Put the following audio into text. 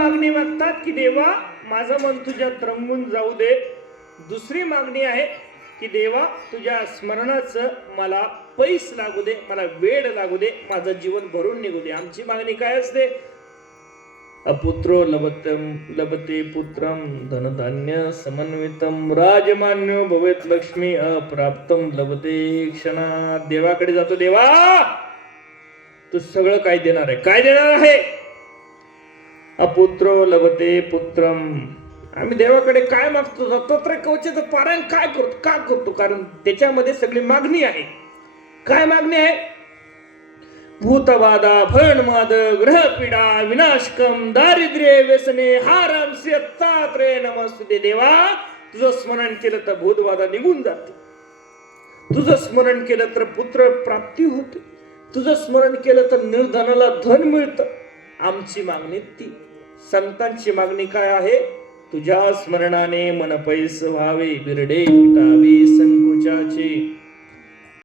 मागणी मागतात की देवा माझं मन तुझ्यात रंगून जाऊ दे. दुसरी मागणी आहे की देवा तुझ्या स्मरणाचं मला पैस लागू दे, मला वेळ लागू दे, माझं जीवन भरून निघू दे. आमची मागणी काय असते? अपुत्रो लभते पुत्रम धनधान्य समन्वितम राजमान्यो भवेत लक्ष्मी अप्राप्तम लभते क्षणात. देवाकडे जातो, देवा तू सगळं काय देणार आहे? काय देणार आहे? अपुत्रो लभते पुत्रम. आम्ही देवाकडे काय मागतो? दत्तात्रय कवचेचं पारायण काय करतो? का करतो? कारण त्याच्यामध्ये सगळी मागणी आहे. काय मागणी आहे? भूतबाधा भरणमाद ग्रहपीडा विनाशकम दारिद्र्य व्यसने हारंस्य दत्तात्रय नमस्तुते. देवा तुझं स्मरण केलं तर भूतबाधा निघून जाते, तुझं स्मरण केलं तर पुत्र प्राप्ती होते, तुझं स्मरण केलं तर निर्धनाला धन मिळतं. आमची मागणी ती. संतांची मागणी काय आहे? तुझ्या स्मरणाने मन पैस व्हावे, बिरडे मिटावे संकोचाचे.